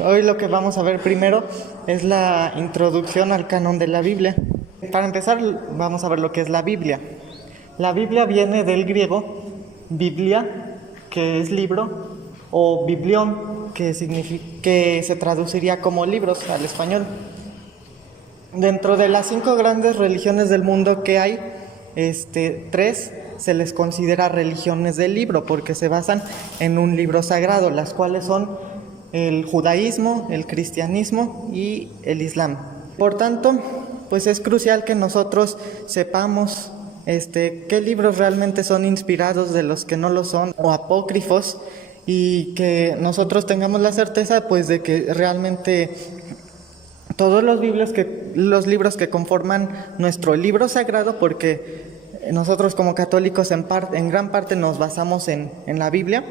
Hoy lo que vamos a ver primero es la introducción al canon de la Biblia. Para empezar, vamos a ver lo que es la Biblia. La Biblia viene del griego biblia, que es libro, o biblión, que se traduciría como libros al español. Dentro de las 5 grandes religiones del mundo que hay, 3 se les considera religiones del libro porque se basan en un libro sagrado, las cuales son el judaísmo, el cristianismo y el islam. Por tanto, pues es crucial que nosotros sepamos qué libros realmente son inspirados de los que no lo son, o apócrifos, y que nosotros tengamos la certeza pues de que realmente todos los libros que conforman nuestro libro sagrado, porque nosotros como católicos en gran parte nos basamos en la Biblia,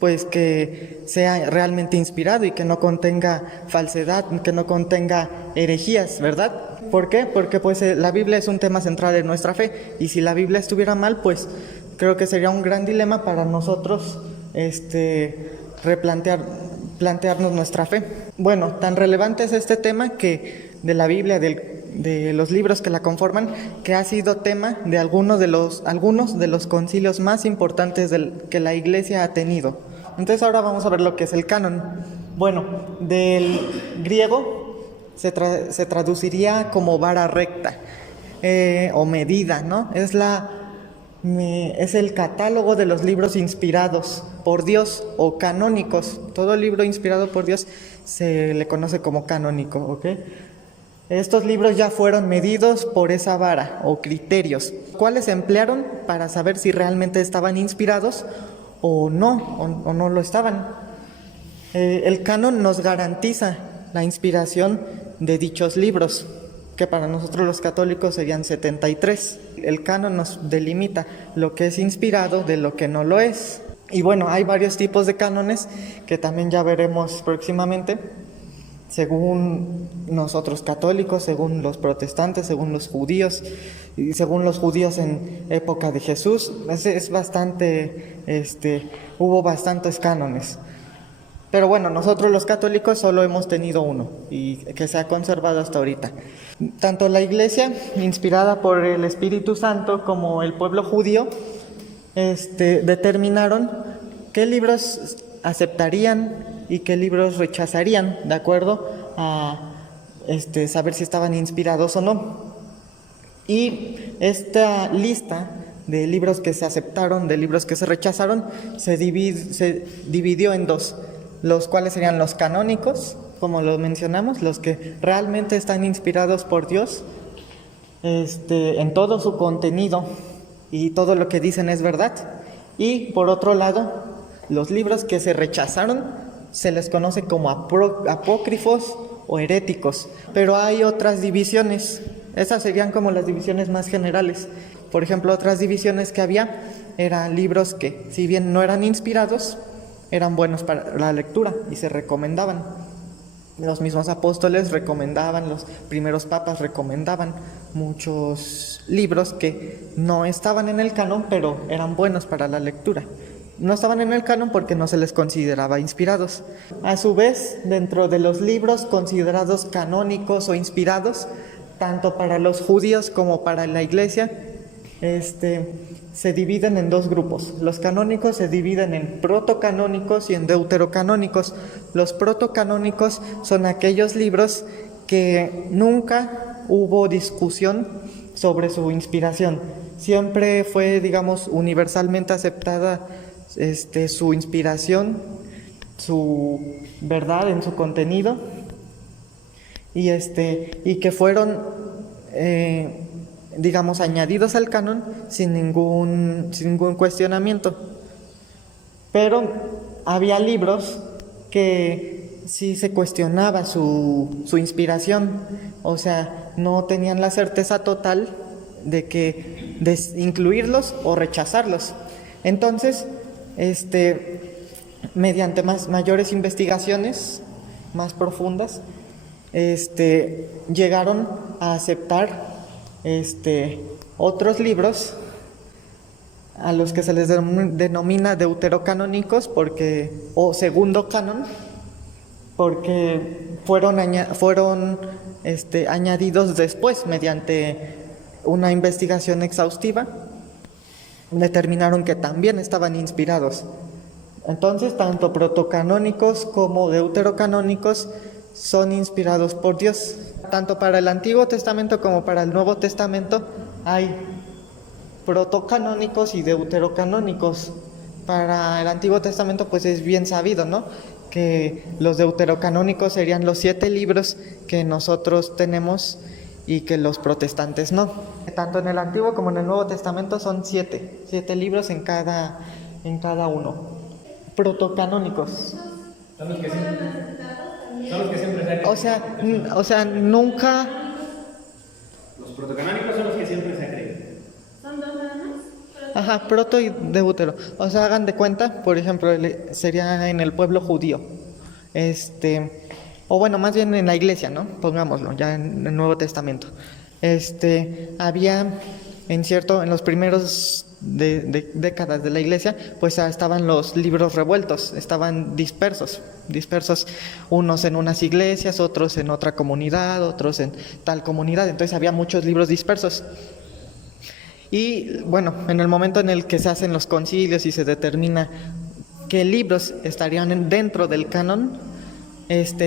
pues que sea realmente inspirado y que no contenga falsedad, que no contenga herejías, ¿verdad? ¿Por qué? Porque pues la Biblia es un tema central de nuestra fe, y si la Biblia estuviera mal, pues creo que sería un gran dilema para nosotros plantearnos nuestra fe. Bueno, tan relevante es este tema que de la Biblia, de los libros que la conforman, que ha sido tema de algunos de los concilios más importantes que la Iglesia ha tenido. Entonces ahora vamos a ver lo que es el canon. Bueno, del griego se traduciría como vara recta o medida, ¿no? Es el catálogo de los libros inspirados por Dios o canónicos. Todo libro inspirado por Dios se le conoce como canónico, ¿ok? Estos libros ya fueron medidos por esa vara o criterios, cuales se emplearon para saber si realmente estaban inspirados o no lo estaban. El canon nos garantiza la inspiración de dichos libros, que para nosotros los católicos serían 73. El canon nos delimita lo que es inspirado de lo que no lo es. Y bueno, hay varios tipos de cánones que también ya veremos próximamente, según nosotros católicos, según los protestantes, según los judíos, y según los judíos en época de Jesús. Hubo bastantes cánones. Pero bueno, nosotros los católicos solo hemos tenido uno, y que se ha conservado hasta ahorita. Tanto la Iglesia, inspirada por el Espíritu Santo, como el pueblo judío, determinaron qué libros aceptarían y qué libros rechazarían, de acuerdo a saber si estaban inspirados o no. Y esta lista de libros que se aceptaron, de libros que se rechazaron, se dividió en 2, los cuales serían los canónicos, como lo mencionamos, los que realmente están inspirados por Dios en todo su contenido y todo lo que dicen es verdad. Y por otro lado, los libros que se rechazaron se les conoce como apócrifos o heréticos. Pero hay otras divisiones, esas serían como las divisiones más generales. Por ejemplo, otras divisiones que había eran libros que, si bien no eran inspirados, eran buenos para la lectura y se recomendaban. Los mismos apóstoles recomendaban, los primeros papas recomendaban muchos libros que no estaban en el canon, pero eran buenos para la lectura. No estaban en el canon porque no se les consideraba inspirados. A su vez, dentro de los libros considerados canónicos o inspirados, tanto para los judíos como para la Iglesia, se dividen en 2 grupos. Los canónicos se dividen en protocanónicos y en deuterocanónicos. Los protocanónicos son aquellos libros que nunca hubo discusión sobre su inspiración. Siempre fue, digamos, universalmente aceptada su inspiración, su verdad en su contenido, y que fueron digamos, añadidos al canon sin ningún cuestionamiento. Pero había libros que sí se cuestionaba su inspiración, o sea, no tenían la certeza total de incluirlos o rechazarlos. Entonces, mediante mayores investigaciones más profundas, llegaron a aceptar otros libros a los que se les denomina deuterocanónicos o segundo canon, porque fueron añadidos después mediante una investigación exhaustiva. Determinaron que también estaban inspirados. Entonces, tanto protocanónicos como deuterocanónicos son inspirados por Dios. Tanto para el Antiguo Testamento como para el Nuevo Testamento hay protocanónicos y deuterocanónicos. Para el Antiguo Testamento pues es bien sabido, ¿no?, que los deuterocanónicos serían los 7 libros que nosotros tenemos y que los protestantes no. Tanto en el Antiguo como en el Nuevo Testamento son 7 libros en cada uno. Protocanónicos. Son los que siempre se creen. O sea, nunca. Los protocanónicos son los que siempre se creen. ¿Son 2 nada más? Ajá, proto y deutero. O sea, hagan de cuenta, por ejemplo, sería en el pueblo judío. O bueno, más bien en la iglesia, ¿no? Pongámoslo, ya en el Nuevo Testamento. Había en los primeros décadas de la iglesia, pues estaban los libros revueltos, estaban dispersos, unos en unas iglesias, otros en otra comunidad, otros en tal comunidad. Entonces había muchos libros dispersos. Y bueno, en el momento en el que se hacen los concilios y se determina qué libros estarían dentro del canon,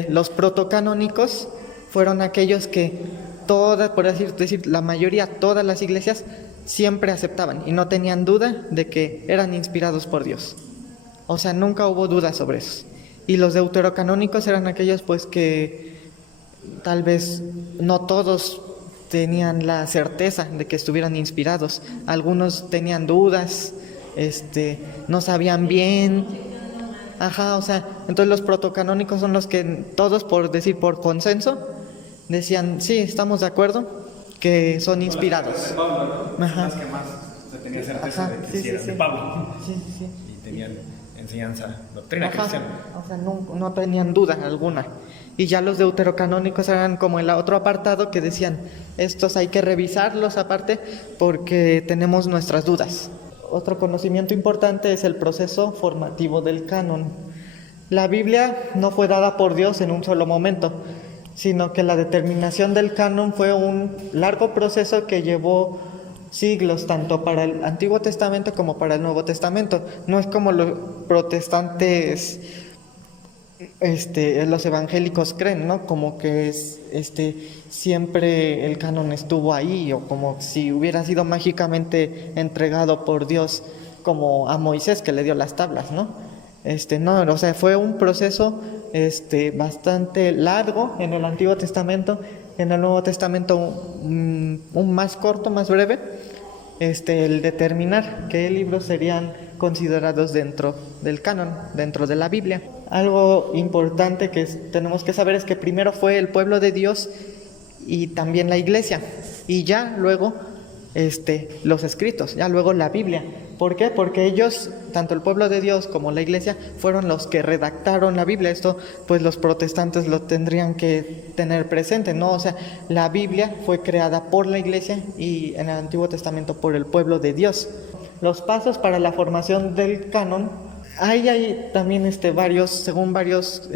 los protocanónicos fueron aquellos que por así decir, la mayoría, todas las iglesias siempre aceptaban y no tenían duda de que eran inspirados por Dios. O sea, nunca hubo duda sobre eso. Y los deuterocanónicos eran aquellos pues que tal vez no todos tenían la certeza de que estuvieran inspirados. Algunos tenían dudas, no sabían bien. Ajá, o sea, entonces los protocanónicos son los que todos, por consenso, decían, sí, estamos de acuerdo, que son inspirados. De Pablo, ¿no? Ajá. Las que más se tenía certeza. Ajá, de que sí eran de Pablo. Sí. Y tenían enseñanza, doctrina Ajá, cristiana. o sea, no tenían duda alguna. Y ya los deuterocanónicos eran como el otro apartado que decían, estos hay que revisarlos aparte porque tenemos nuestras dudas. Otro conocimiento importante es el proceso formativo del canon. La Biblia no fue dada por Dios en un solo momento, sino que la determinación del canon fue un largo proceso que llevó siglos, tanto para el Antiguo Testamento como para el Nuevo Testamento. No es como los protestantes, los evangélicos creen, ¿no? Como que siempre el canon estuvo ahí, o como si hubiera sido mágicamente entregado por Dios, como a Moisés que le dio las tablas, ¿no? No, o sea, fue un proceso bastante largo en el Antiguo Testamento. En el Nuevo Testamento un más corto, más breve, el determinar qué libros serían considerados dentro del canon, dentro de la Biblia. Algo importante que tenemos que saber es que primero fue el pueblo de Dios y también la iglesia, y ya luego los escritos, ya luego la Biblia. ¿Por qué? Porque ellos, tanto el pueblo de Dios como la iglesia, fueron los que redactaron la Biblia. Esto pues los protestantes lo tendrían que tener presente, ¿no? O sea, la Biblia fue creada por la iglesia y en el Antiguo Testamento por el pueblo de Dios. Los pasos para la formación del canon, hay también según varios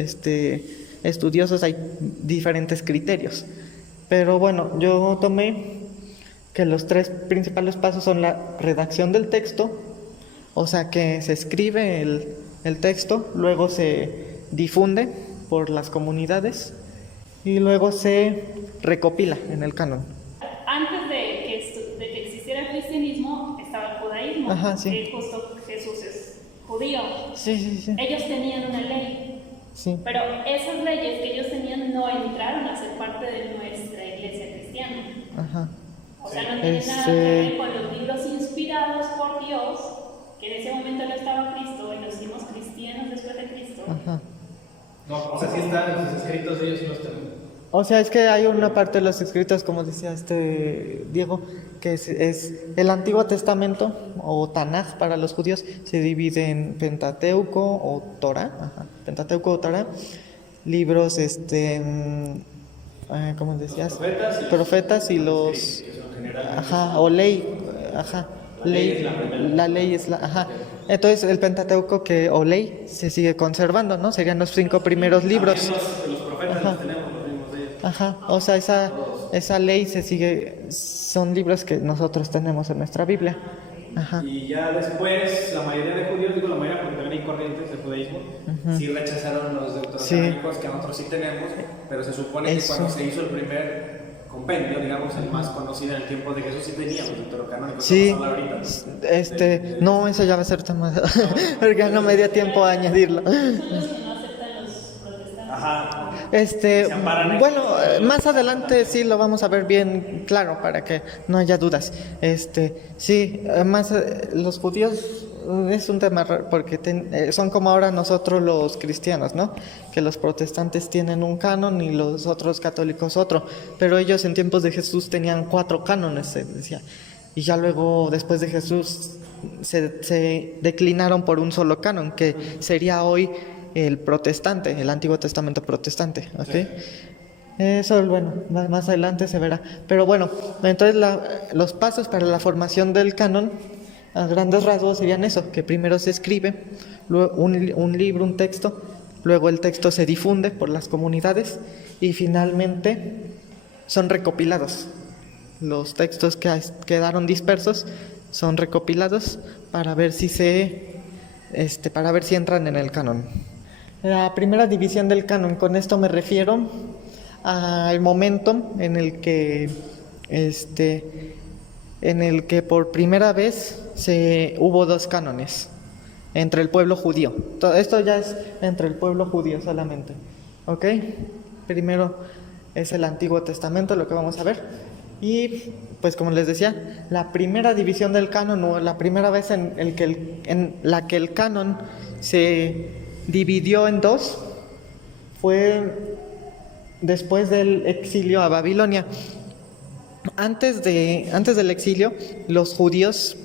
estudiosos, hay diferentes criterios. Pero bueno, yo tomé que los 3 principales pasos son la redacción del texto, o sea que se escribe el texto, luego se difunde por las comunidades y luego se recopila en el canon. Antes de que existiera el cristianismo, estaba el judaísmo. Ajá, sí. Que justo Jesús es judío. Sí. Ellos tenían una ley, Sí. pero esas leyes que ellos tenían no entraron a ser parte de nuestra iglesia cristiana. Ajá. O sea, no tiene nada que ver con los libros inspirados por Dios, que en ese momento no estaba Cristo y nos hicimos cristianos después de Cristo. Ajá. No, o sea, sí están en sus escritos, ellos no están. O sea, es que hay una parte de los escritos, como decía Diego, que es el Antiguo Testamento, o Tanaj para los judíos, se divide en Pentateuco o Torah, Pentateuco o Torah, libros, ¿cómo decías? Profetas y los... Ajá, o ley, ajá. La ley es la... Ajá. Entonces el Pentateuco o ley se sigue conservando, ¿no? Serían los 5 primeros libros. Los profetas Ajá. los tenemos, los mismos de ellos. Ajá, o sea, esa ley se sigue, son libros que nosotros tenemos en nuestra Biblia. Ajá. Y ya después, la mayoría de judíos, digo la mayoría porque también hay corrientes del judaísmo, sí rechazaron los deuterocanónicos que nosotros sí tenemos, pero se supone que cuando se hizo el primer compendio, digamos, el más conocido en el tiempo de Jesús, sí teníamos deuterocanónicos. Sí, Vamos a hablar ahorita. no, eso ya va a ser tema, porque ya no me dio tiempo a añadirlo. Son los que no aceptan los protestantes. Ajá. Bueno, más adelante sí lo vamos a ver bien claro para que no haya dudas. Sí, más los judíos es un tema porque son como ahora nosotros los cristianos, ¿no? Que los protestantes tienen un canon y los otros católicos otro, pero ellos en tiempos de Jesús tenían 4 cánones, se decía, y ya luego después de Jesús se declinaron por un solo canon, que sería hoy el protestante, el Antiguo Testamento protestante, ¿ok? Sí. Eso, bueno, más adelante se verá. Pero bueno, entonces los pasos para la formación del canon, a grandes rasgos, serían eso, que primero se escribe luego un libro, un texto, luego el texto se difunde por las comunidades y finalmente son recopilados. Los textos que quedaron dispersos son recopilados para ver si para ver si entran en el canon. La primera división del canon, con esto me refiero al momento en el que por primera vez hubo 2 cánones entre el pueblo judío. Todo esto ya es entre el pueblo judío solamente, ¿ok? Primero es el Antiguo Testamento, lo que vamos a ver. Y pues como les decía, la primera división del canon, o la primera vez en la que el canon se dividió en 2, fue después del exilio a Babilonia. Antes del exilio, los judíos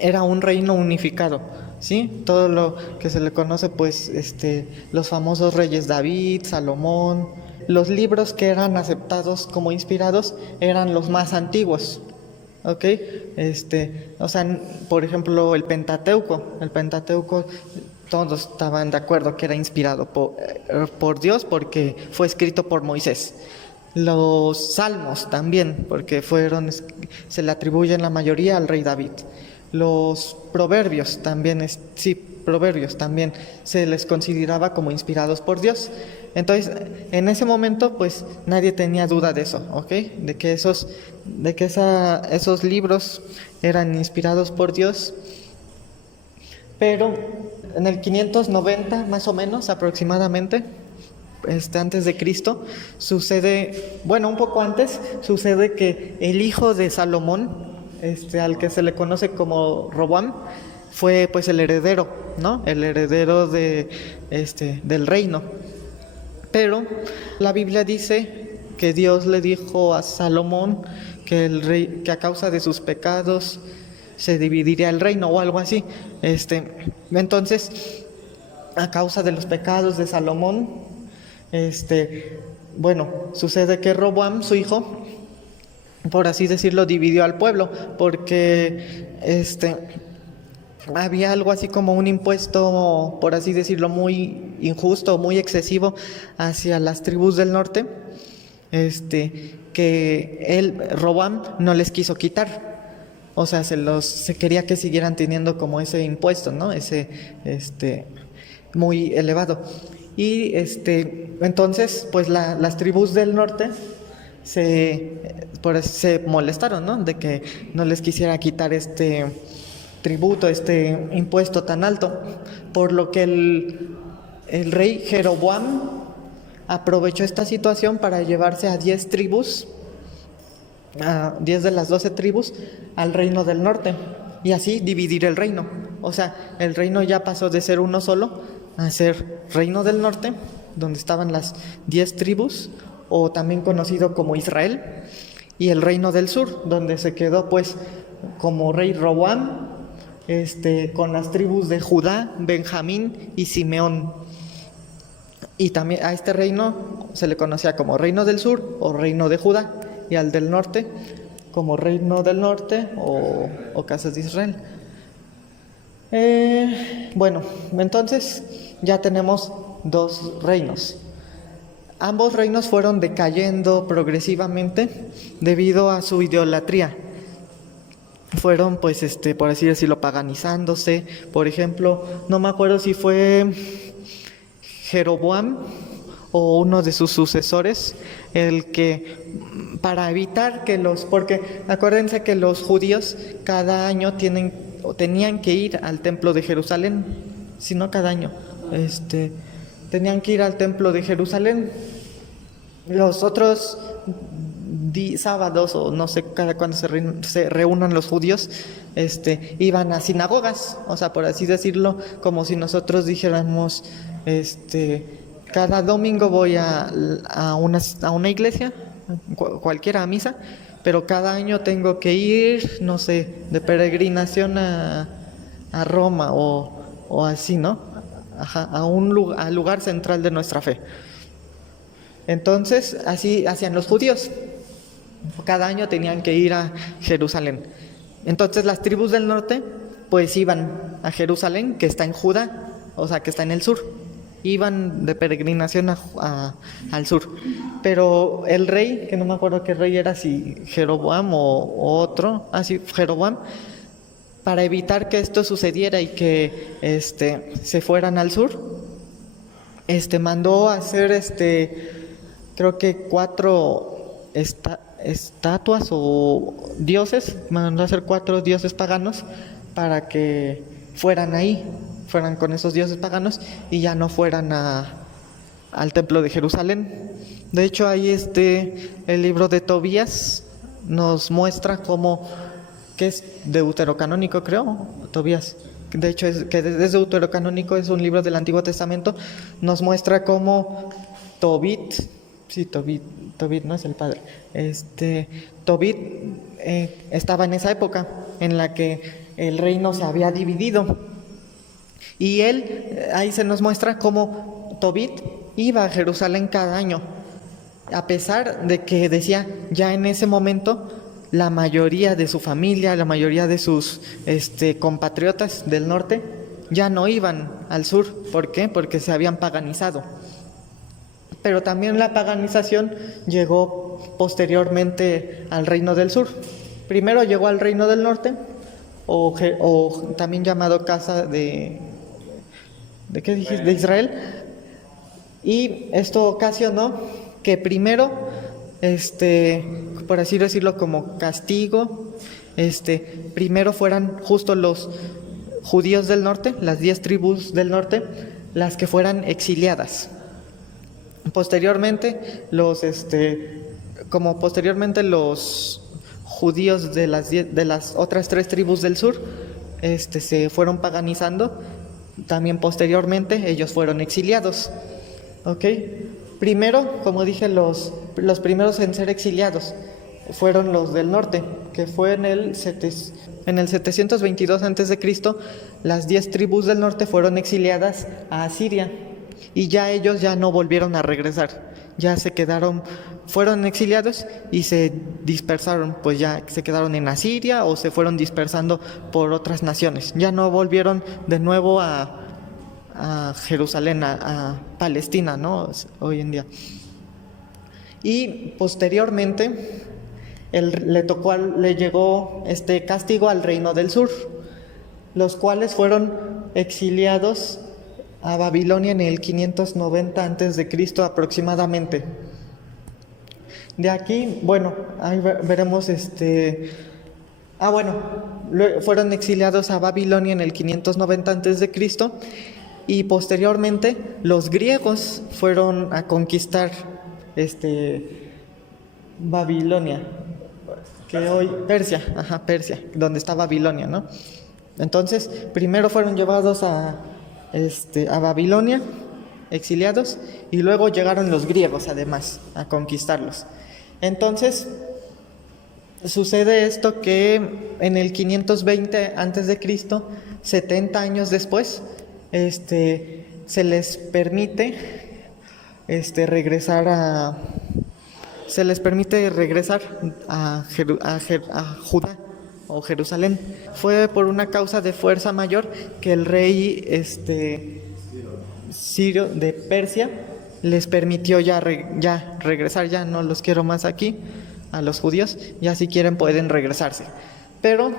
era un reino unificado, ¿sí? Todo lo que se le conoce, pues, los famosos reyes David, Salomón, los libros que eran aceptados como inspirados eran los más antiguos, ¿ok? O sea, por ejemplo, el Pentateuco, todos estaban de acuerdo que era inspirado por Dios porque fue escrito por Moisés. Los salmos también, porque se le atribuyen la mayoría al rey David. Los proverbios también, proverbios también se les consideraba como inspirados por Dios. Entonces, en ese momento, pues nadie tenía duda de eso, ¿ok? De que esos libros eran inspirados por Dios. Pero en el 590, más o menos, aproximadamente, antes de Cristo, un poco antes, sucede que el hijo de Salomón, al que se le conoce como Roboam, fue pues el heredero, ¿no? El heredero del reino. Pero la Biblia dice que Dios le dijo a Salomón que a causa de sus pecados se dividiría el reino o algo así. Entonces, a causa de los pecados de Salomón, sucede que Roboam, su hijo, por así decirlo, dividió al pueblo, porque había algo así como un impuesto, por así decirlo, muy injusto, muy excesivo hacia las tribus del norte, que Roboam no les quiso quitar. O sea, se quería que siguieran teniendo como ese impuesto, ¿no? Muy elevado. Y entonces, pues las tribus del norte se molestaron, ¿no? De que no les quisiera quitar este tributo, este impuesto tan alto, por lo que el rey Jeroboam aprovechó esta situación para llevarse a 10 tribus, a 10 de las 12 tribus, al reino del norte, y así dividir el reino. O sea, el reino ya pasó de ser uno solo a ser reino del norte, donde estaban las 10 tribus, o también conocido como Israel, y el reino del sur, donde se quedó pues como rey Roboam, con las tribus de Judá, Benjamín y Simeón. Y también a este reino se le conocía como reino del sur o reino de Judá, y al del norte como reino del norte o casas de Israel. Bueno, entonces ya tenemos dos reinos. Ambos reinos fueron decayendo progresivamente debido a su idolatría. Fueron, pues, por así decirlo, paganizándose. Por ejemplo, no me acuerdo si fue Jeroboam o uno de sus sucesores, el que, para evitar que porque acuérdense que los judíos cada año tenían que ir al templo de Jerusalén, si no cada año, tenían que ir al templo de Jerusalén. Los otros sábados, o no sé cada cuándo se reúnan los judíos, iban a sinagogas, o sea, por así decirlo, como si nosotros dijéramos, cada domingo voy a una iglesia, cualquiera, a misa, pero cada año tengo que ir, no sé, de peregrinación a Roma o así, ¿no? Ajá, al lugar central de nuestra fe. Entonces, así hacían los judíos. Cada año tenían que ir a Jerusalén. Entonces, las tribus del norte, pues iban a Jerusalén, que está en Judá, o sea, que está en el sur. Iban de peregrinación al sur. Pero el rey, que no me acuerdo qué rey era, si Jeroboam o otro, sí, Jeroboam, para evitar que esto sucediera y que se fueran al sur, mandó a hacer creo que 4 estatuas o dioses, mandó a hacer 4 dioses paganos para que fueran con esos dioses paganos y ya no fueran al templo de Jerusalén. De hecho, ahí el libro de Tobías nos muestra que es deuterocanónico, creo, Tobías. De hecho, es deuterocanónico, es un libro del Antiguo Testamento, nos muestra cómo Tobit no es el padre, Tobit estaba en esa época en la que el reino se había dividido, y ahí se nos muestra cómo Tobit iba a Jerusalén cada año, a pesar de que decía, ya en ese momento la mayoría de su familia, la mayoría de sus compatriotas del norte ya no iban al sur. ¿Por qué? Porque se habían paganizado. Pero también la paganización llegó posteriormente al reino del sur. Primero llegó al reino del norte, o también llamado casa ¿de qué dijiste? De Israel. Y esto ocasionó que primero, por así decirlo, como castigo, primero fueran justo los judíos del norte, las 10 tribus del norte, las que fueran exiliadas. Posteriormente, los judíos de las otras 3 tribus del sur, se fueron paganizando. También posteriormente ellos fueron exiliados. ¿Ok? Primero, como dije, los primeros en ser exiliados fueron los del norte, que fue en el 722 a.C., las 10 tribus del norte fueron exiliadas a Asiria, y ya ellos ya no volvieron a regresar, ya fueron exiliados y se dispersaron, pues ya se quedaron en Asiria o se fueron dispersando por otras naciones, ya no volvieron de nuevo a Jerusalén, a Palestina, ¿no? Hoy en día. Y posteriormente le llegó este castigo al reino del sur, los cuales fueron exiliados a Babilonia en el 590 a.C. aproximadamente. De aquí, bueno, ahí veremos fueron exiliados a Babilonia en el 590 a.C. y posteriormente los griegos fueron a conquistar Babilonia, que hoy Persia, donde está Babilonia, ¿no? Entonces, primero fueron llevados a Babilonia, exiliados, y luego llegaron los griegos además a conquistarlos. Entonces, sucede esto que en el 520 a.C., 70 años después, se les permite regresar a Judá, o Jerusalén. Fue por una causa de fuerza mayor que el rey Ciro de Persia les permitió ya regresar, ya no los quiero más aquí, a los judíos, ya si quieren pueden regresarse. Pero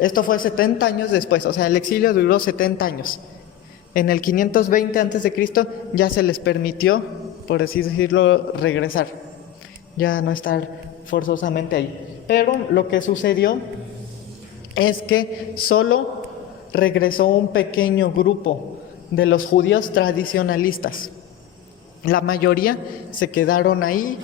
esto fue 70 años después, o sea, el exilio duró 70 años. En el 520 a.C. ya se les permitió, por así decirlo, regresar, ya no estar forzosamente ahí. Pero lo que sucedió es que solo regresó un pequeño grupo de los judíos tradicionalistas. La mayoría se quedaron ahí,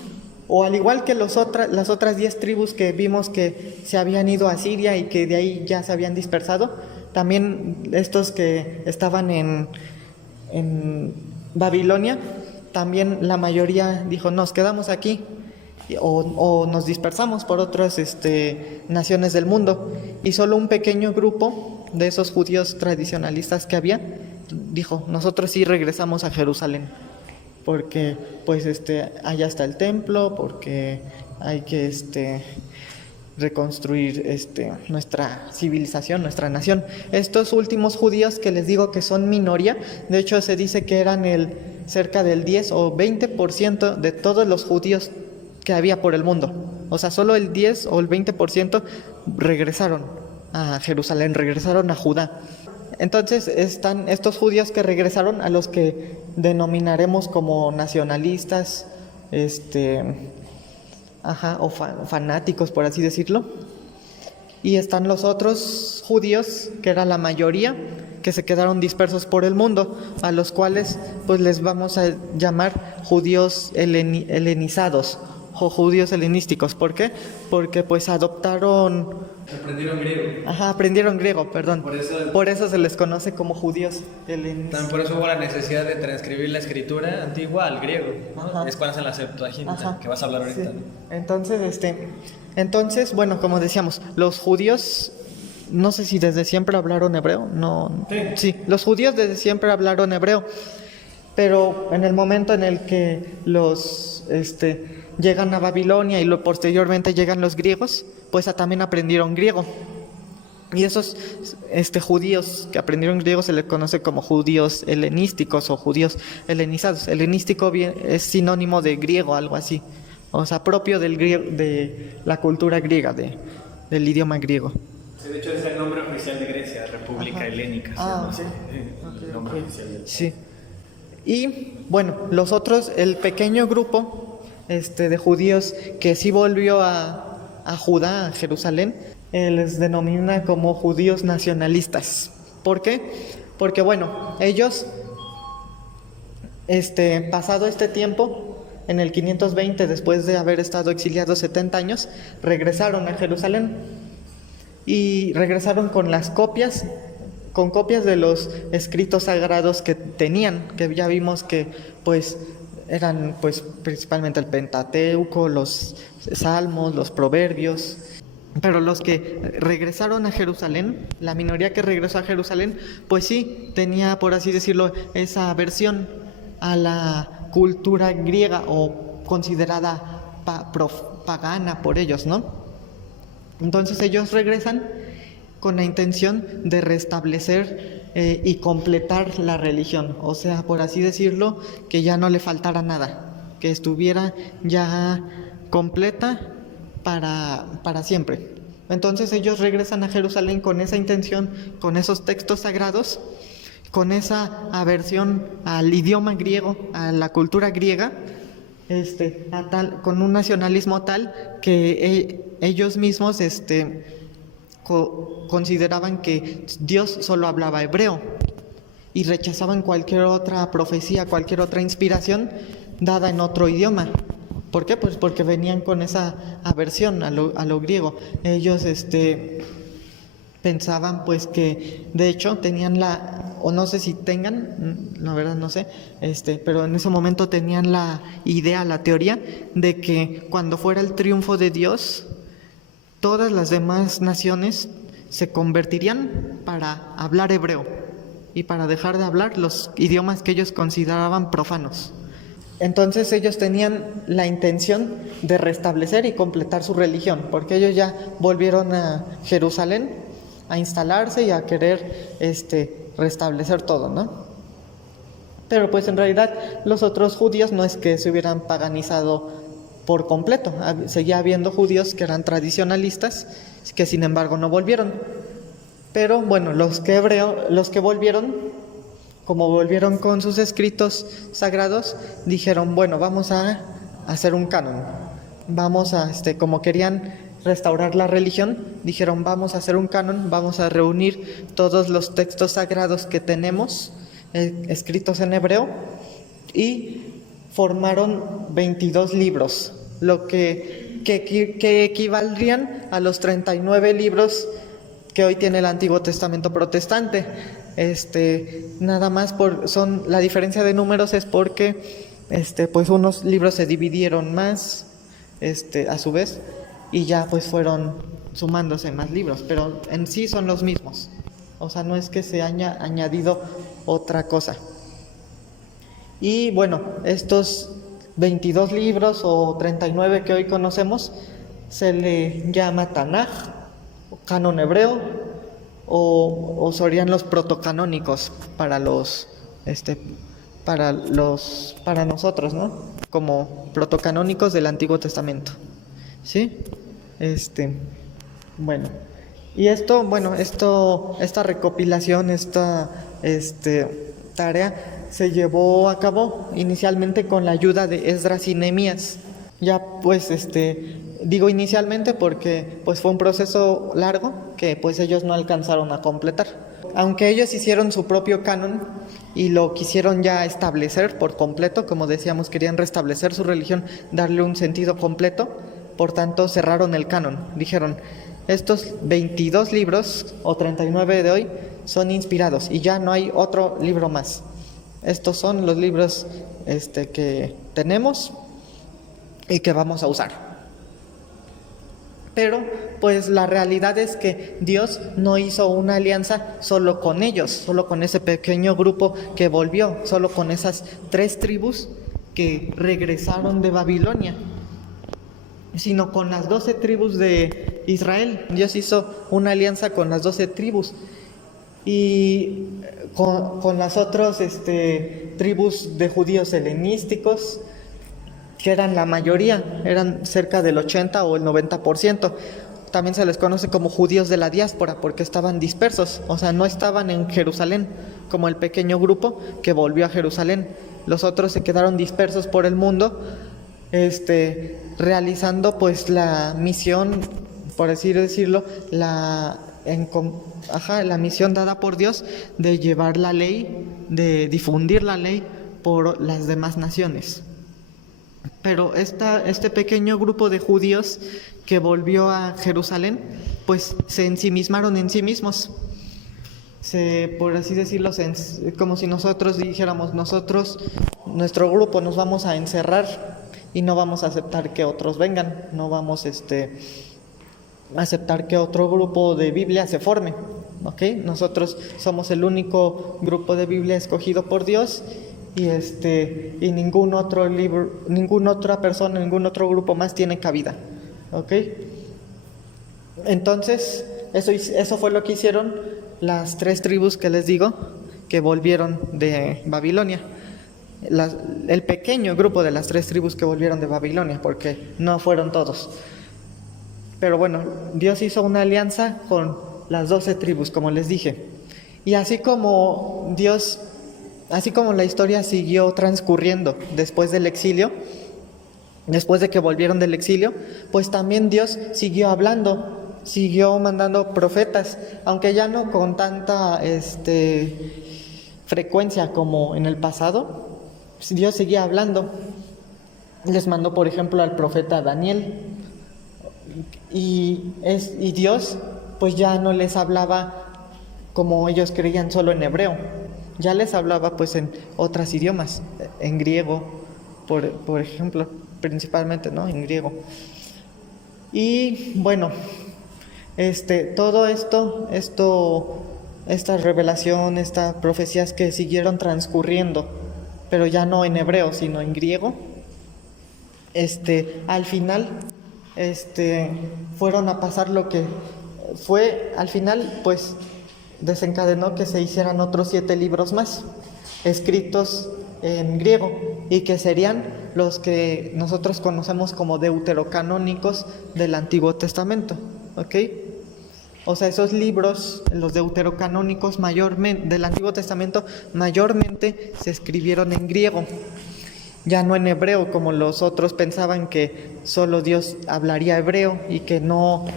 o al igual que las otras 10 tribus que vimos que se habían ido a Siria y que de ahí ya se habían dispersado, también estos que estaban en Babilonia, también la mayoría dijo, nos quedamos aquí o nos dispersamos por otras naciones del mundo. Y solo un pequeño grupo de esos judíos tradicionalistas que había dijo, nosotros sí regresamos a Jerusalén, porque pues allá está el templo, porque hay que reconstruir nuestra civilización, nuestra nación. Estos últimos judíos que les digo que son minoría, de hecho se dice que eran cerca del 10 o 20% de todos los judíos que había por el mundo. O sea, solo el 10 o el 20% regresaron a Jerusalén, regresaron a Judá. Entonces están estos judíos que regresaron, a los que denominaremos como nacionalistas, o fanáticos, por así decirlo. Y están los otros judíos, que era la mayoría, que se quedaron dispersos por el mundo, a los cuales pues les vamos a llamar judíos helenizados o judíos helenísticos. ¿Por qué? Porque pues aprendieron griego. Aprendieron griego, perdón. Por eso se les conoce como judíos helenísticos. También por eso hubo la necesidad de transcribir la escritura antigua al griego, ¿no? Es cuando hacen la Septuaginta, que vas a hablar ahorita. Sí. Entonces, bueno, como decíamos, los judíos, no sé si desde siempre hablaron hebreo, no. Sí, los judíos desde siempre hablaron hebreo, pero en el momento en el que los llegan a Babilonia y posteriormente llegan los griegos, pues también aprendieron griego. Y esos judíos que aprendieron griego se les conoce como judíos helenísticos o judíos helenizados. Helenístico es sinónimo de griego, algo así. O sea, propio del griego, de la cultura griega, del idioma griego. Sí, de hecho es el nombre oficial de Grecia, República Helénica. Sí. El nombre oficial. Sí. Y bueno, los otros, el pequeño grupo de judíos que sí volvió a Judá, a Jerusalén, les denomina como judíos nacionalistas. ¿Por qué? Porque bueno, ellos, pasado este tiempo, en el 520, después de haber estado exiliados 70 años, regresaron a Jerusalén y regresaron con copias de los escritos sagrados que tenían, que ya vimos que pues eran pues principalmente el Pentateuco, los Salmos, los Proverbios. Pero los que regresaron a Jerusalén, la minoría que regresó a Jerusalén, pues sí, tenía, por así decirlo, esa aversión a la cultura griega o considerada pagana por ellos, ¿no? Entonces ellos regresan con la intención de restablecer y completar la religión, o sea, por así decirlo, que ya no le faltara nada, que estuviera ya completa para siempre. Entonces ellos regresan a Jerusalén con esa intención, con esos textos sagrados, con esa aversión al idioma griego, a la cultura griega, con un nacionalismo tal que ellos mismos consideraban que Dios solo hablaba hebreo y rechazaban cualquier otra profecía, cualquier otra inspiración dada en otro idioma. ¿Por qué? Pues porque venían con esa aversión a lo griego. Ellos pensaban pues que de hecho tenían o no sé si tengan, la verdad no sé, pero en ese momento tenían la idea, la teoría de que cuando fuera el triunfo de Dios, todas las demás naciones se convertirían para hablar hebreo y para dejar de hablar los idiomas que ellos consideraban profanos. Entonces ellos tenían la intención de restablecer y completar su religión, porque ellos ya volvieron a Jerusalén a instalarse y a querer restablecer todo, ¿no? Pero pues en realidad los otros judíos no es que se hubieran paganizado por completo, seguía habiendo judíos que eran tradicionalistas, que sin embargo no volvieron. Pero bueno, los que volvieron, como volvieron con sus escritos sagrados, dijeron, bueno, vamos a hacer un canon. Vamos a, como querían restaurar la religión, dijeron, vamos a hacer un canon, vamos a reunir todos los textos sagrados que tenemos, escritos en hebreo, y formaron 22 libros, lo que equivaldrían a los 39 libros que hoy tiene el Antiguo Testamento protestante. Nada más la diferencia de números es porque pues unos libros se dividieron más a su vez y ya pues fueron sumándose más libros, pero en sí son los mismos. O sea, no es que se haya añadido otra cosa. Y bueno, estos 22 libros o 39 que hoy conocemos se le llama Tanaj, canon hebreo, o serían los protocanónicos para nosotros, ¿no? Como protocanónicos del Antiguo Testamento. ¿Sí? Bueno. Y esta recopilación, esta tarea se llevó a cabo inicialmente con la ayuda de Esdras y Nehemías. Ya pues digo inicialmente porque pues fue un proceso largo que pues ellos no alcanzaron a completar. Aunque ellos hicieron su propio canon y lo quisieron ya establecer por completo, como decíamos, querían restablecer su religión, darle un sentido completo, por tanto cerraron el canon. Dijeron, estos 22 libros o 39 de hoy son inspirados y ya no hay otro libro más. Estos son los libros que tenemos y que vamos a usar. Pero pues la realidad es que Dios no hizo una alianza solo con ellos, solo con ese pequeño grupo que volvió, solo con esas 3 tribus que regresaron de Babilonia, sino con las 12 tribus de Israel. Dios hizo una alianza con las 12 tribus y con las otras tribus de judíos helenísticos, que eran la mayoría, eran cerca del 80 o el 90%. También se les conoce como judíos de la diáspora porque estaban dispersos, o sea, no estaban en Jerusalén, como el pequeño grupo que volvió a Jerusalén. Los otros se quedaron dispersos por el mundo, realizando pues la misión, por así decirlo, la misión dada por Dios de llevar la ley, de difundir la ley por las demás naciones. Pero este pequeño grupo de judíos que volvió a Jerusalén, pues se ensimismaron en sí mismos. Por así decirlo, como si nosotros dijéramos, nuestro grupo nos vamos a encerrar y no vamos a aceptar que otros vengan, no vamos a aceptar que otro grupo de Biblia se forme, ¿ok? Nosotros somos el único grupo de Biblia escogido por Dios y ningún otro libro, ninguna otra persona, ningún otro grupo más tiene cabida, ¿ok? Entonces, eso fue lo que hicieron las 3 tribus que les digo, que volvieron de Babilonia. El pequeño grupo de las 3 tribus que volvieron de Babilonia, porque no fueron todos. Pero bueno, Dios hizo una alianza con las 12 tribus, como les dije. Y así como la historia siguió transcurriendo después del exilio, después de que volvieron del exilio, pues también Dios siguió hablando, siguió mandando profetas, aunque ya no con tanta frecuencia como en el pasado. Dios seguía hablando. Les mandó, por ejemplo, al profeta Daniel. Y Dios pues ya no les hablaba como ellos creían solo en hebreo, ya les hablaba pues en otros idiomas, en griego, por ejemplo, principalmente, ¿no? En griego. Y bueno, todo esta revelación, estas profecías que siguieron transcurriendo pero ya no en hebreo, sino en griego. Al final, fueron a pasar lo que fue, al final, pues, desencadenó que se hicieran otros 7 libros más, escritos en griego, y que serían los que nosotros conocemos como deuterocanónicos del Antiguo Testamento, ¿ok? O sea, esos libros, los deuterocanónicos del Antiguo Testamento, mayormente se escribieron en griego, ya no en hebreo, como los otros pensaban que solo Dios hablaría hebreo y que no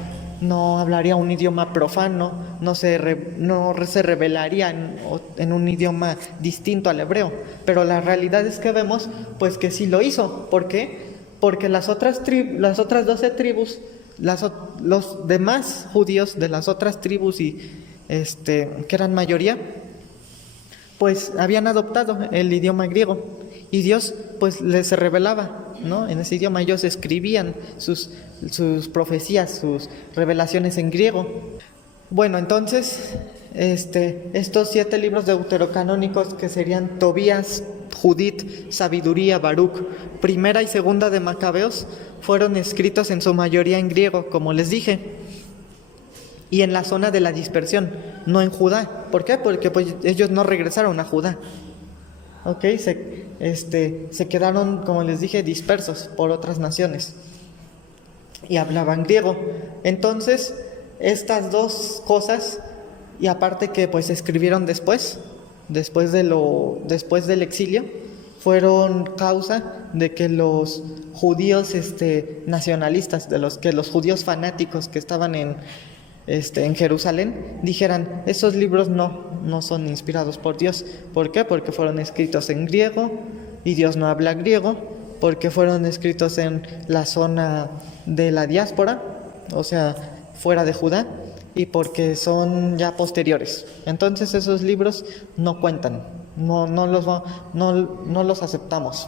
hablaría un idioma profano, no se revelaría en un idioma distinto al hebreo. Pero la realidad es que vemos pues que sí lo hizo. ¿Por qué? Porque las otras 12 tribus, los demás judíos de las otras tribus y que eran mayoría, pues habían adoptado el idioma griego, y Dios pues les revelaba, ¿no? En ese idioma ellos escribían sus profecías, sus revelaciones en griego. Bueno, entonces estos 7 libros deuterocanónicos, que serían Tobías, Judith, Sabiduría, Baruch, Primera y Segunda de Macabeos, fueron escritos en su mayoría en griego, como les dije, y en la zona de la dispersión, no en Judá. ¿Por qué? Porque pues ellos no regresaron a Judá. ¿Ok? Se quedaron, como les dije, dispersos por otras naciones y hablaban griego. Entonces, estas 2 cosas, y aparte que pues escribieron después del exilio, fueron causa de que los judíos nacionalistas, de los judíos fanáticos que estaban en Jerusalén, dijeran: esos libros no son inspirados por Dios. ¿Por qué? Porque fueron escritos en griego y Dios no habla griego, porque fueron escritos en la zona de la diáspora, o sea, fuera de Judá, y porque son ya posteriores. Entonces esos libros no cuentan, no los aceptamos.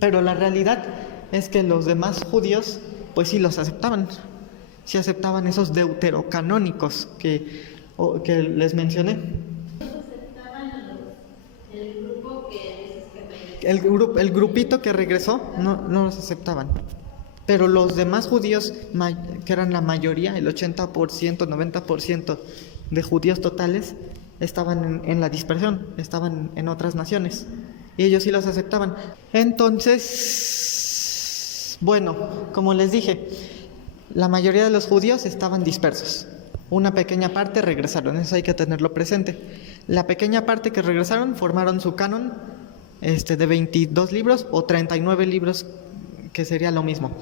Pero la realidad es que los demás judíos pues sí los aceptaban. Sí aceptaban esos deuterocanónicos que les mencioné. El grupito que regresó no los aceptaban. Pero los demás judíos, que eran la mayoría, el 80%, 90% de judíos totales, estaban en la dispersión, estaban en otras naciones. Y ellos sí los aceptaban. Entonces, bueno, como les dije, la mayoría de los judíos estaban dispersos. Una pequeña parte regresaron, eso hay que tenerlo presente. La pequeña parte que regresaron formaron su canon de 22 libros o 39 libros, que sería lo mismo.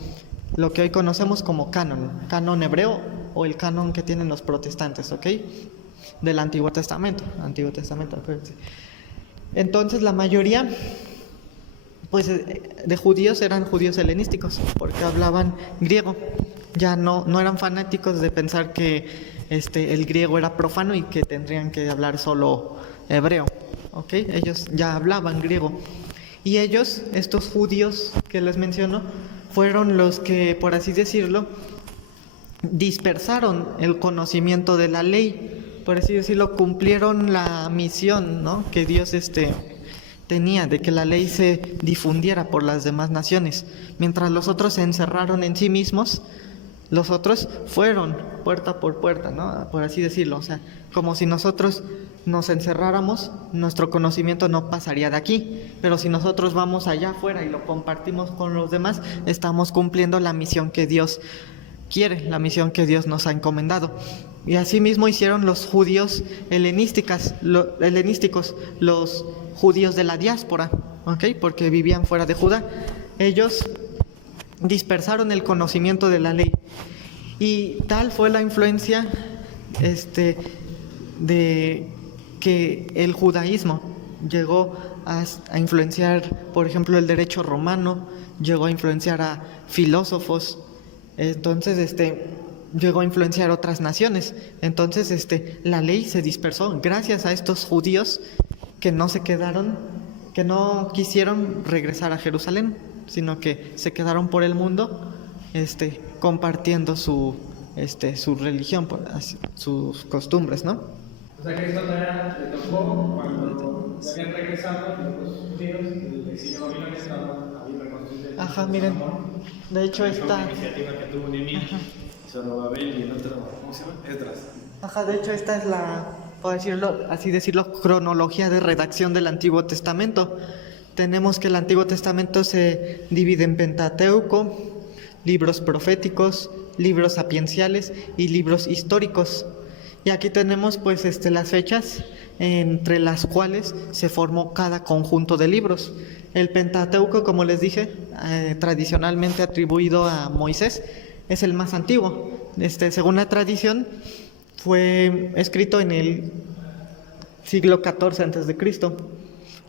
Lo que hoy conocemos como canon hebreo, o el canon que tienen los protestantes, ¿ok? Del Antiguo Testamento, acuérdense. Entonces la mayoría pues de judíos eran judíos helenísticos, porque hablaban griego. Ya no eran fanáticos de pensar que el griego era profano y que tendrían que hablar solo hebreo, ¿ok? Ellos ya hablaban griego. Y ellos, estos judíos que les menciono, fueron los que, por así decirlo, dispersaron el conocimiento de la ley, por así decirlo, cumplieron la misión, ¿no?, que Dios tenía, de que la ley se difundiera por las demás naciones. Mientras los otros se encerraron en sí mismos, los otros fueron puerta por puerta, ¿no?, por así decirlo. O sea, como si nosotros nos encerráramos, nuestro conocimiento no pasaría de aquí. Pero si nosotros vamos allá afuera y lo compartimos con los demás, estamos cumpliendo la misión que Dios quiere, la misión que Dios nos ha encomendado. Y así mismo hicieron los judíos helenísticos, los judíos de la diáspora, ¿ok?, porque vivían fuera de Judá. Ellos dispersaron el conocimiento de la ley, y tal fue la influencia de que el judaísmo llegó a influenciar, por ejemplo, el derecho romano, llegó a influenciar a filósofos. Entonces llegó a influenciar otras naciones. Entonces la ley se dispersó gracias a estos judíos que no quisieron regresar a Jerusalén, sino que se quedaron por el mundo compartiendo su religión, sus costumbres, ¿no? O sea, Cristo todavía le tocó cuando ya habían regresado los judíos, el exilio babilonio había reconocido. Ajá, miren. De hecho, Fue una esta. iniciativa que tuvo Nehemías, Zorobabel y el otro, ¿cómo se llama? Esdras. Ajá, de hecho, esta es la, por decirlo, así decirlo, cronología de redacción del Antiguo Testamento. Tenemos que el Antiguo Testamento se divide en Pentateuco, libros proféticos, libros sapienciales y libros históricos. Y aquí tenemos pues las fechas entre las cuales se formó cada conjunto de libros. El Pentateuco, como les dije, tradicionalmente atribuido a Moisés, es el más antiguo. Según la tradición, fue escrito en el siglo XIV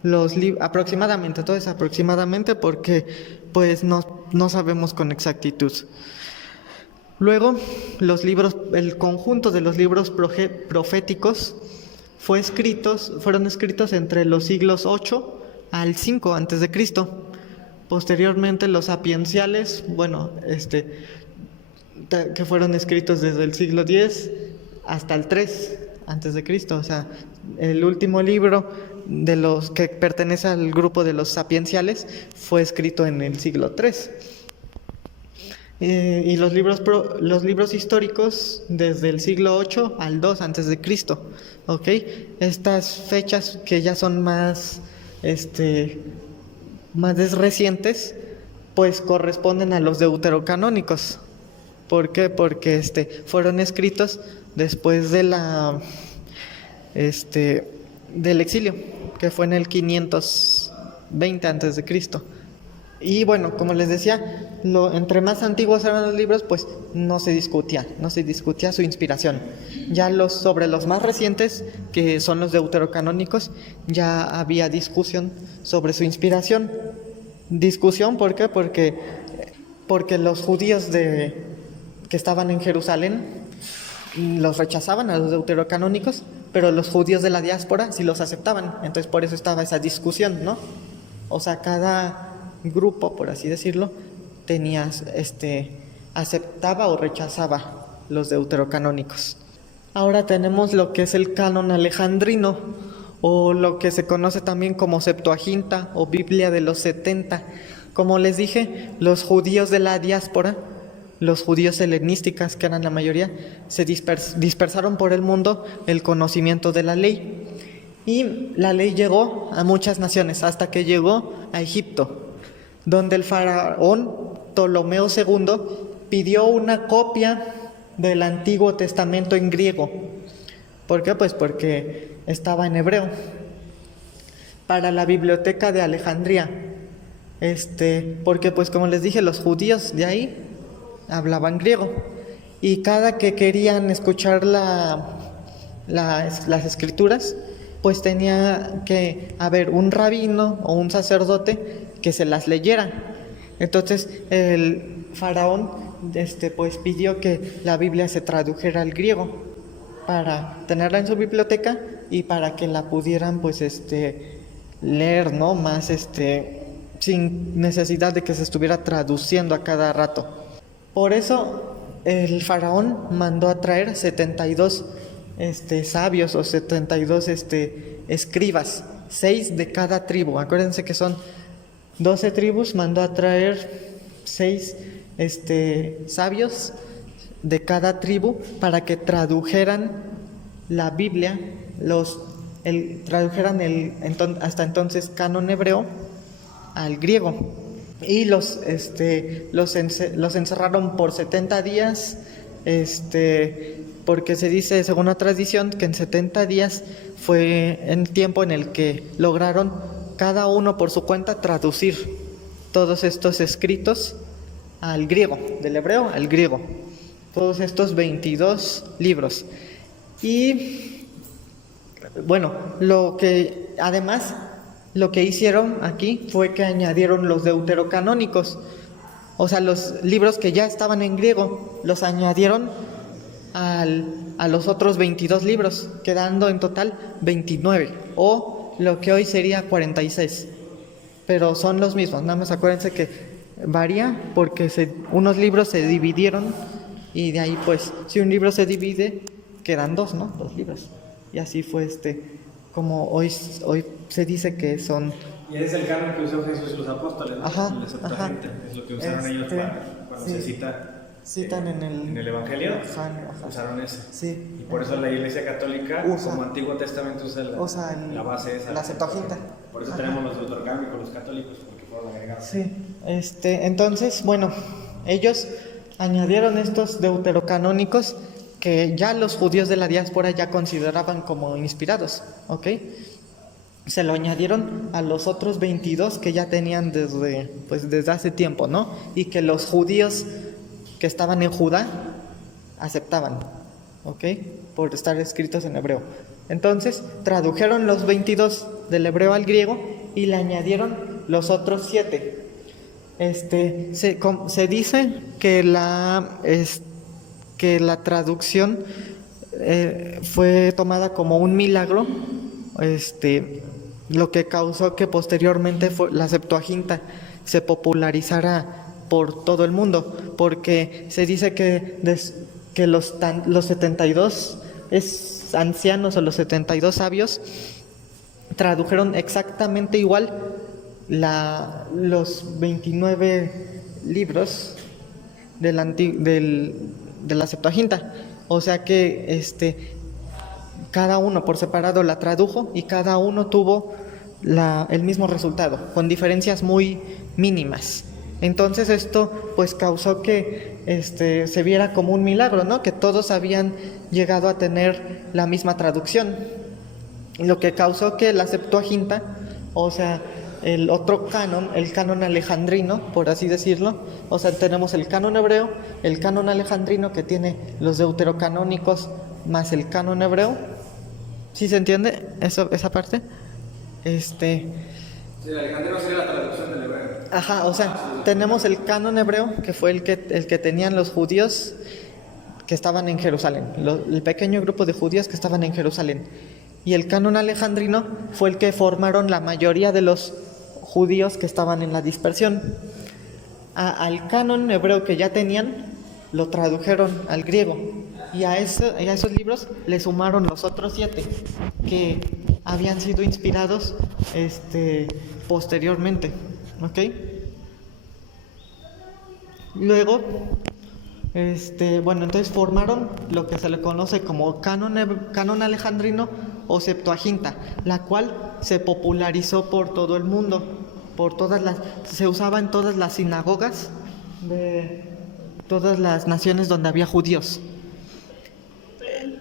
a.C. Aproximadamente, todo es aproximadamente porque pues no sabemos con exactitud. Luego, el conjunto de los libros proféticos fueron escritos entre los siglos 8 al 5 a.C. Posteriormente, los sapienciales, que fueron escritos desde el siglo X hasta el 3 a.C. O sea, el último libro de los que pertenece al grupo de los sapienciales fue escrito en el siglo III. Y los libros históricos desde el siglo 8 al 2 antes de Cristo, ¿ok? Estas fechas que ya son más recientes, pues corresponden a los deuterocanónicos. ¿Por qué? Porque fueron escritos después de del exilio, que fue en el 520 antes de Cristo. Y bueno, como les decía, entre más antiguos eran los libros, pues no se discutía su inspiración. Ya sobre los más recientes, que son los deuterocanónicos, ya había discusión sobre su inspiración. Discusión, ¿por qué? Porque los judíos que estaban en Jerusalén los rechazaban a los deuterocanónicos, pero los judíos de la diáspora sí los aceptaban. Entonces por eso estaba esa discusión, ¿no? O sea, cada grupo, por así decirlo, aceptaba o rechazaba los deuterocanónicos. Ahora tenemos lo que es el canon alejandrino, o lo que se conoce también como Septuaginta o Biblia de los 70. Como les dije, los judíos de la diáspora, los judíos helenísticos, que eran la mayoría, se dispersaron por el mundo el conocimiento de la ley. Y la ley llegó a muchas naciones, hasta que llegó a Egipto, donde el faraón Ptolomeo II pidió una copia del Antiguo Testamento en griego. ¿Por qué? Pues porque estaba en hebreo. Para la biblioteca de Alejandría. Porque pues como les dije, los judíos de ahí hablaban griego. Y cada que querían escuchar las escrituras, pues tenía que haber un rabino o un sacerdote que se las leyera. Entonces el faraón pues pidió que la Biblia se tradujera al griego para tenerla en su biblioteca y para que la pudieran pues leer, ¿no? Más sin necesidad de que se estuviera traduciendo a cada rato. Por eso el faraón mandó a traer 72 sabios o 72 escribas, 6 de cada tribu. Acuérdense que son 12 tribus, mandó a traer 6 sabios de cada tribu para que tradujeran la Biblia, tradujeran hasta entonces canon hebreo al griego. Y los encerraron por 70 días, porque se dice, según la tradición, que en 70 días fue el tiempo en el que lograron cada uno por su cuenta traducir todos estos escritos al griego, del hebreo al griego, todos estos 22 libros. Y bueno, lo que hicieron aquí fue que añadieron los deuterocanónicos, o sea, los libros que ya estaban en griego, los añadieron a los otros 22 libros, quedando en total 29, o lo que hoy sería 46, pero son los mismos. Nada más acuérdense que varía porque unos libros se dividieron y de ahí pues si un libro se divide quedan dos, ¿no? 2 libros, y así fue como hoy se dice que son. Y ese es el canon que usó Jesús y los apóstoles, ¿no? Ajá, La Septuaginta, es lo que usaron ellos cuando sí. se cita Citan en el Evangelio, Ajá. usaron eso. Sí. Y por eso la Iglesia Católica, como Antiguo Testamento, usa la base esa. La Septuaginta. Por eso tenemos los deuterocanónicos, los católicos, porque fueron agregados. Sí. Entonces, bueno, ellos añadieron estos deuterocanónicos que ya los judíos de la diáspora ya consideraban como inspirados, ¿ok? Se lo añadieron a los otros 22 que ya tenían desde hace tiempo, ¿no? Y que los judíos que estaban en Judá aceptaban, ¿ok? Por estar escritos en hebreo. Entonces, tradujeron los 22 del hebreo al griego y le añadieron los otros 7. Se dice que la traducción fue tomada como un milagro, lo que causó que posteriormente la Septuaginta se popularizara por todo el mundo, porque se dice que los 72 ancianos o los 72 sabios tradujeron exactamente igual los 29 libros de la Septuaginta. O sea que cada uno por separado la tradujo y cada uno tuvo el mismo resultado, con diferencias muy mínimas. Entonces esto pues causó que se viera como un milagro, ¿no? Que todos habían llegado a tener la misma traducción. Lo que causó que la Septuaginta, o sea, el otro canon, el canon alejandrino, por así decirlo, o sea, tenemos el canon hebreo, el canon alejandrino que tiene los deuterocanónicos más el canon hebreo. ¿Sí se entiende esa parte? Sí, el alejandrino sería la traducción del hebreo. Ajá, o sea, tenemos el canon hebreo, que fue el que tenían los judíos que estaban en Jerusalén, el pequeño grupo de judíos que estaban en Jerusalén. Y el canon alejandrino fue el que formaron la mayoría de los judíos que estaban en la dispersión. Al canon hebreo que ya tenían, lo tradujeron al griego. Y a esos libros le sumaron los otros 7 que habían sido inspirados posteriormente. ¿Ok? Luego, entonces formaron lo que se le conoce como canon alejandrino o Septuaginta, la cual se popularizó por todo el mundo, se usaba en todas las sinagogas de todas las naciones donde había judíos. Pero tú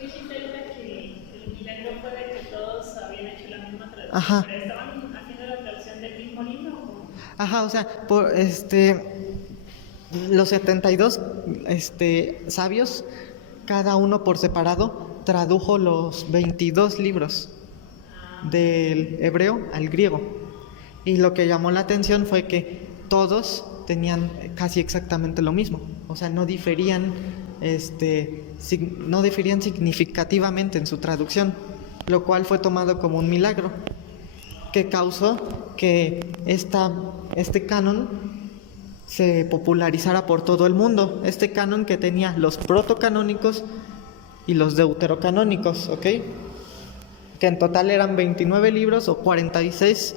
dijiste ahorita que el milagro fue de que todos habían hecho la misma traducción. Ajá. ¿Pero estaban haciendo la traducción del mismo libro o? Ajá, o sea, los 72 sabios, cada uno por separado, tradujo los 22 libros del hebreo al griego. Y lo que llamó la atención fue que todos tenían casi exactamente lo mismo. O sea, no diferían significativamente en su traducción, lo cual fue tomado como un milagro que causó que este canon se popularizara por todo el mundo. Este canon que tenía los protocanónicos y los deuterocanónicos, ¿ok? Que en total eran 29 libros o 46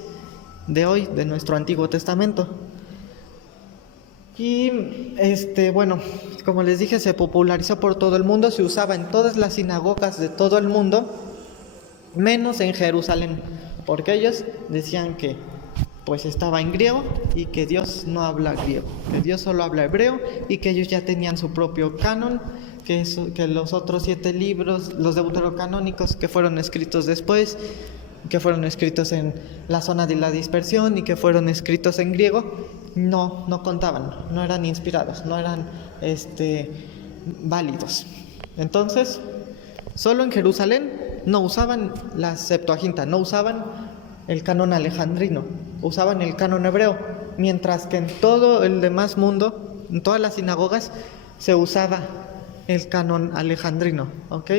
de hoy, de nuestro Antiguo Testamento. Y como les dije, se popularizó por todo el mundo, se usaba en todas las sinagogas de todo el mundo, menos en Jerusalén, porque ellos decían que pues estaba en griego y que Dios no habla griego, que Dios solo habla hebreo y que ellos ya tenían su propio canon, que los otros 7 libros, los deuterocanónicos que fueron escritos después, que fueron escritos en la zona de la dispersión y que fueron escritos en griego, no contaban, no eran inspirados, no eran válidos. Entonces, solo en Jerusalén no usaban la Septuaginta, no usaban el canon alejandrino, usaban el canon hebreo, mientras que en todo el demás mundo, en todas las sinagogas, se usaba el canon alejandrino, ¿ok?